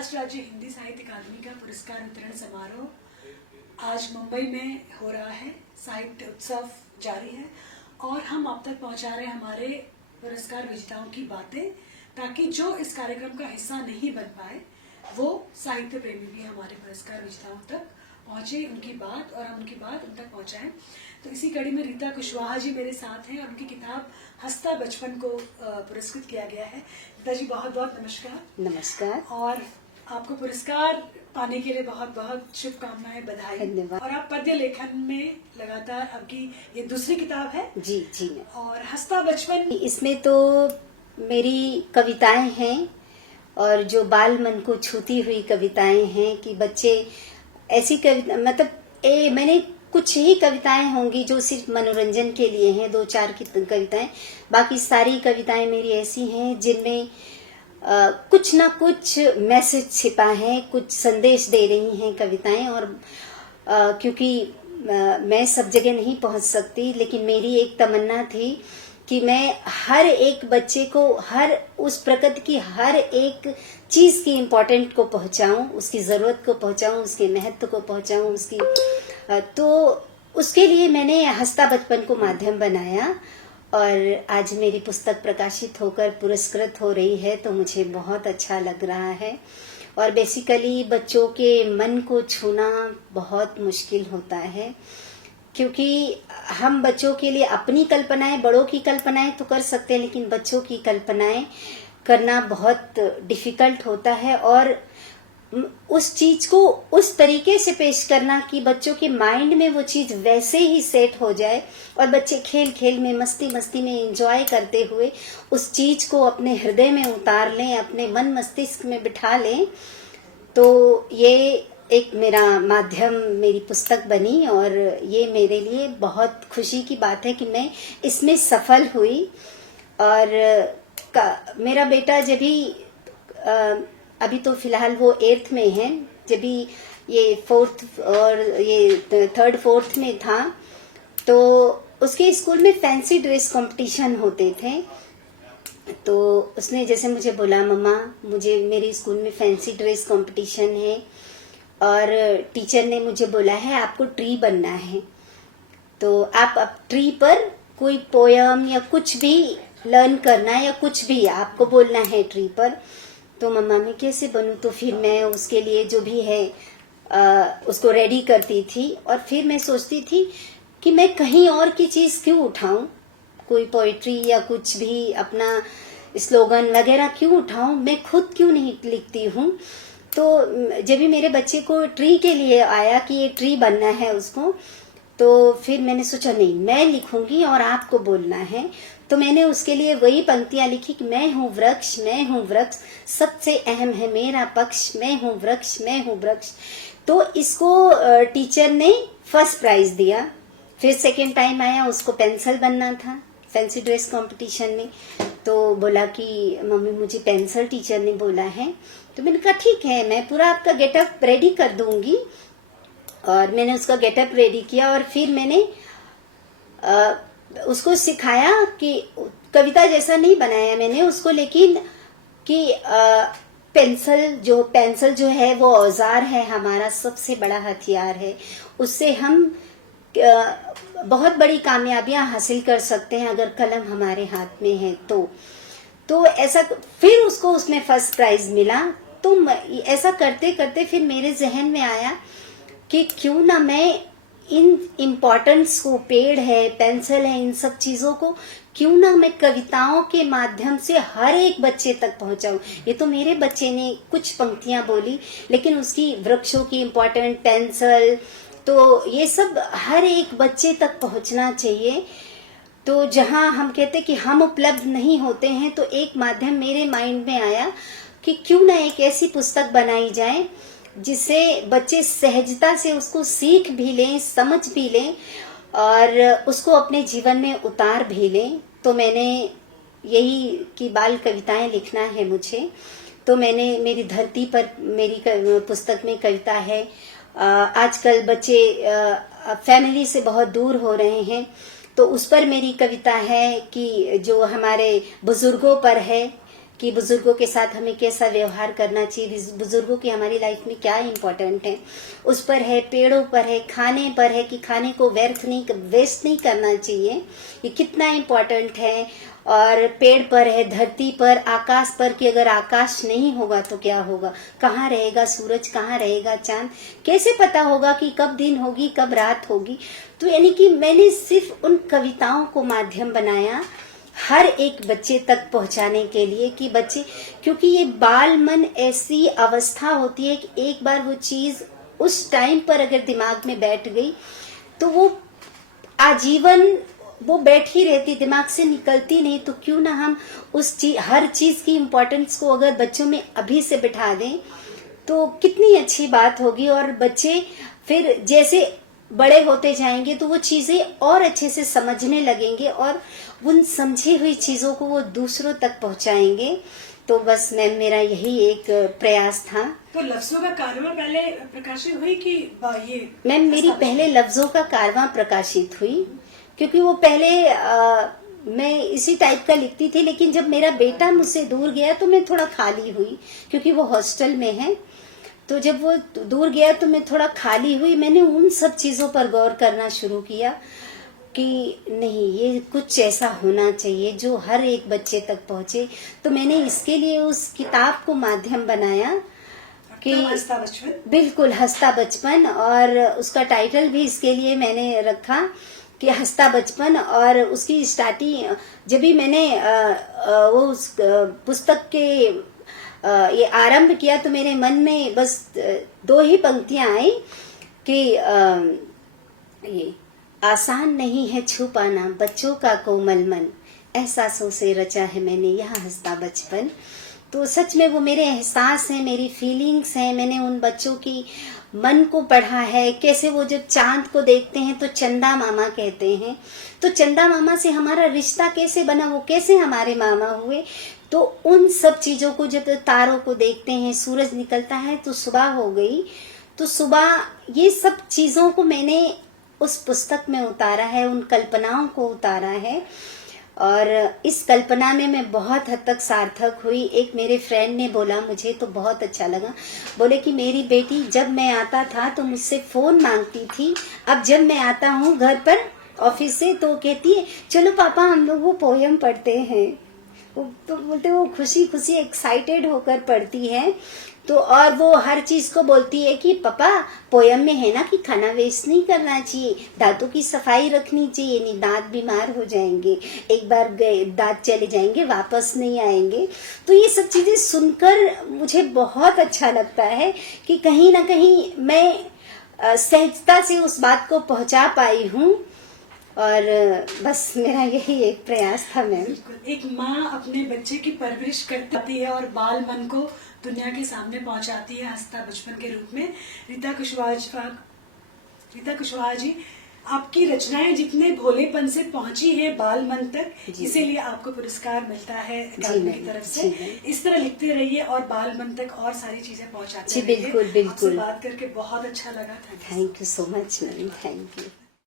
महाराष्ट्र राज्य हिंदी साहित्य अकादमी का पुरस्कार वितरण समारोह आज मुंबई में हो रहा है। साहित्य उत्सव जारी है और हम आप तक पहुंचा रहे हैं हमारे पुरस्कार विजेताओं की बातें, ताकि जो इस कार्यक्रम का हिस्सा नहीं बन पाए वो साहित्य प्रेमी भी हमारे पुरस्कार विजेताओं तक पहुंचे, उनकी बात और हम उनकी बात उन तक पहुंचाएं। तो इसी कड़ी में रीता कुशवाहा जी मेरे साथ हैं और उनकी किताब हंसता बचपन को पुरस्कृत किया गया है। रीता जी बहुत बहुत नमस्कार। नमस्कार और आपको पुरस्कार पाने के लिए बहुत बहुत शुभकामनाएं, बधाई। धन्यवाद। और आप पद्य लेखन में लगातार, आपकी ये दूसरी किताब है जी जी। और हंसता बचपन, इसमें तो मेरी कविताएं हैं और जो बाल मन को छूती हुई कविताएं हैं कि बच्चे ऐसी कविता, मतलब मैंने कुछ ही कविताएं होंगी जो सिर्फ मनोरंजन के लिए हैं, 2-4 की कविताएं। बाकी सारी कविताएं मेरी ऐसी हैं जिनमें कुछ ना कुछ मैसेज छिपा है, कुछ संदेश दे रही हैं कविताएं। और क्योंकि मैं सब जगह नहीं पहुंच सकती, लेकिन मेरी एक तमन्ना थी कि मैं हर एक बच्चे को, हर उस प्रकृति की हर एक चीज की इम्पोर्टेंट को पहुंचाऊं, उसकी जरूरत को पहुंचाऊं, उसके महत्व को पहुंचाऊं, उसकी तो उसके लिए मैंने हंसता बचपन को माध्यम बनाया। और आज मेरी पुस्तक प्रकाशित होकर पुरस्कृत हो रही है तो मुझे बहुत अच्छा लग रहा है। और बेसिकली बच्चों के मन को छूना बहुत मुश्किल होता है, क्योंकि हम बच्चों के लिए अपनी कल्पनाएं, बड़ों की कल्पनाएं तो कर सकते हैं, लेकिन बच्चों की कल्पनाएं करना बहुत डिफिकल्ट होता है। और उस चीज को उस तरीके से पेश करना कि बच्चों के माइंड में वो चीज वैसे ही सेट हो जाए और बच्चे खेल खेल में, मस्ती मस्ती में एंजॉय करते हुए उस चीज को अपने हृदय में उतार लें, अपने मन मस्तिष्क में बिठा लें। तो ये एक मेरा माध्यम, मेरी पुस्तक बनी और ये मेरे लिए बहुत खुशी की बात है कि मैं इसमें सफल हुई। और मेरा बेटा जब भी अभी तो फिलहाल वो 8th में है, जब भी ये 4th और ये 3rd 4th में था, तो उसके स्कूल में फैंसी ड्रेस कंपटीशन होते थे। तो उसने जैसे मुझे बोला, मम्मा मुझे मेरे स्कूल में फैंसी ड्रेस कंपटीशन है और टीचर ने मुझे बोला है आपको ट्री बनना है, तो आप अब ट्री पर कोई पोयम या कुछ भी लर्न करना है या कुछ भी आपको बोलना है ट्री पर। तो मम्मा मैं कैसे बनूं? तो फिर मैं उसके लिए जो भी है उसको रेडी करती थी और फिर मैं सोचती थी कि मैं कहीं और की चीज क्यों उठाऊं, कोई पोइट्री या कुछ भी अपना स्लोगन वगैरह क्यों उठाऊं, मैं खुद क्यों नहीं लिखती हूं। तो जब भी मेरे बच्चे को ट्री के लिए आया कि ये ट्री बनना है उसको, तो फिर मैंने सोचा नहीं, मैं लिखूंगी और आपको बोलना है। तो मैंने उसके लिए वही पंक्तियां लिखी कि मैं हूँ वृक्ष, मैं हूँ वृक्ष, सबसे अहम है मेरा पक्ष, मैं हूँ वृक्ष, मैं हूँ वृक्ष। तो इसको टीचर ने फर्स्ट प्राइज दिया। फिर सेकेंड टाइम आया, उसको पेंसिल बनना था फैंसी ड्रेस कंपटीशन में। तो बोला कि मम्मी मुझे पेंसिल टीचर ने बोला है। तो मैंने कहा ठीक है, मैं पूरा आपका गेटअप रेडी कर दूंगी। और मैंने उसका गेटअप रेडी किया और फिर मैंने उसको सिखाया कि कविता जैसा नहीं बनाया मैंने उसको, लेकिन कि पेंसिल जो है वो औजार है, हमारा सबसे बड़ा हथियार है। उससे हम बहुत बड़ी कामयाबियां हासिल कर सकते हैं अगर कलम हमारे हाथ में है तो ऐसा। फिर उसको उसमें फर्स्ट प्राइज मिला। तो ऐसा करते करते फिर मेरे जहन में आया कि क्यों ना मैं इन इम्पोर्टेंस को, पेड़ है, पेंसिल है, इन सब चीजों को क्यों ना मैं कविताओं के माध्यम से हर एक बच्चे तक पहुंचाऊं। ये तो मेरे बच्चे ने कुछ पंक्तियां बोली, लेकिन उसकी वृक्षों की इम्पोर्टेंट, पेंसिल, तो ये सब हर एक बच्चे तक पहुंचना चाहिए। तो जहां हम कहते कि हम उपलब्ध नहीं होते हैं, तो एक माध्यम मेरे माइंड में आया कि क्यों ना एक ऐसी पुस्तक बनाई जाए जिससे बच्चे सहजता से उसको सीख भी लें, समझ भी लें और उसको अपने जीवन में उतार भी लें। तो मैंने यही कि बाल कविताएं लिखना है मुझे, तो मैंने मेरी धरती पर मेरी पुस्तक में कविता है। आजकल बच्चे फैमिली से बहुत दूर हो रहे हैं, तो उस पर मेरी कविता है कि जो हमारे बुजुर्गों पर है कि बुजुर्गों के साथ हमें कैसा व्यवहार करना चाहिए, बुजुर्गों की हमारी लाइफ में क्या इम्पोर्टेंट है, उस पर है, पेड़ों पर है, खाने पर है कि खाने को वेस्ट नहीं करना चाहिए, ये कितना इम्पोर्टेंट है। और पेड़ पर है, धरती पर, आकाश पर कि अगर आकाश नहीं होगा तो क्या होगा, कहाँ रहेगा सूरज, कहाँ रहेगा चांद, कैसे पता होगा कि कब दिन होगी कब रात होगी। तो यानी कि मैंने सिर्फ उन कविताओं को माध्यम बनाया हर एक बच्चे तक पहुंचाने के लिए कि बच्चे, क्योंकि ये बाल मन ऐसी अवस्था होती है कि एक बार वो चीज उस टाइम पर अगर दिमाग में बैठ गई तो वो आजीवन वो बैठी रहती, दिमाग से निकलती नहीं। तो क्यों ना हम हर चीज की इम्पोर्टेंस को अगर बच्चों में अभी से बिठा दें तो कितनी अच्छी बात होगी। और बच्चे फिर जैसे बड़े होते जाएंगे तो वो चीजें और अच्छे से समझने लगेंगे और उन समझी हुई चीजों को वो दूसरों तक पहुंचाएंगे। तो बस मैम मेरा यही एक प्रयास था। तो लफ्जों का कारवां पहले प्रकाशित हुई कि ये मैम मेरी पहले लफ्जों का कारवां प्रकाशित हुई, क्योंकि वो पहले मैं इसी टाइप का लिखती थी, लेकिन जब मेरा बेटा मुझसे दूर गया तो मैं थोड़ा खाली हुई, क्योंकि वो हॉस्टल में है। तो जब वो दूर गया तो मैं थोड़ा खाली हुई, मैंने उन सब चीजों पर गौर करना शुरू किया कि नहीं, ये कुछ ऐसा होना चाहिए जो हर एक बच्चे तक पहुंचे। तो मैंने इसके लिए उस किताब को माध्यम बनाया कि हंसता बचपन, बिल्कुल हंसता बचपन, और उसका टाइटल भी इसके लिए मैंने रखा कि हंसता बचपन। और उसकी स्टार्टिंग जब भी मैंने वो उस पुस्तक के ये आरंभ किया तो मेरे मन में बस 2 ही पंक्तियां आई कि ये आसान नहीं है छू पाना बच्चों का कोमल मन, एहसासों से रचा है मैंने यह हंसता बचपन। तो सच में वो मेरे एहसास हैं, मेरी फीलिंग्स हैं। मैंने उन बच्चों की मन को पढ़ा है, कैसे वो जब चांद को देखते हैं तो चंदा मामा कहते हैं, तो चंदा मामा से हमारा रिश्ता कैसे बना, वो कैसे हमारे मामा हुए। तो उन सब चीजों को, जब तारों को देखते हैं, सूरज निकलता है तो सुबह हो गई, तो सुबह, ये सब चीजों को मैंने उस पुस्तक में उतारा है, उन कल्पनाओं को उतारा है। और इस कल्पना में मैं बहुत हद तक सार्थक हुई। एक मेरे फ्रेंड ने बोला, मुझे तो बहुत अच्छा लगा, बोले कि मेरी बेटी जब मैं आता था तो मुझसे फोन मांगती थी, अब जब मैं आता हूँ घर पर ऑफिस से तो कहती है चलो पापा हम लोग वो पोयम पढ़ते हैं। तो बोलते वो खुशी खुशी एक्साइटेड होकर पढ़ती है। तो और वो हर चीज को बोलती है कि पापा पोयम में है ना कि खाना वेस्ट नहीं करना चाहिए, दांतों की सफाई रखनी चाहिए, नहीं दांत बीमार हो जाएंगे, एक बार गए दांत चले जाएंगे वापस नहीं आएंगे। तो ये सब चीजें सुनकर मुझे बहुत अच्छा लगता है कि कहीं ना कहीं मैं सहजता से उस बात को पहुंचा पाई हूँ। और बस मेरा यही एक प्रयास था मैम। एक माँ अपने बच्चे की परवरिश करती है और बाल मन को दुनिया के सामने पहुंचाती है हंसता बचपन के रूप में। रीता कुशवाहा जी, आपकी रचनाएं जितने भोलेपन से पहुंची है बाल मन तक, इसीलिए आपको पुरस्कार मिलता है अकादमी की तरफ से। इस तरह लिखते रहिए और बाल मन तक और सारी चीजें पहुंचाते रहिए। बिल्कुल बिल्कुल। आपसे बात करके बहुत अच्छा लगा। Thank you so much ma'am, thank you.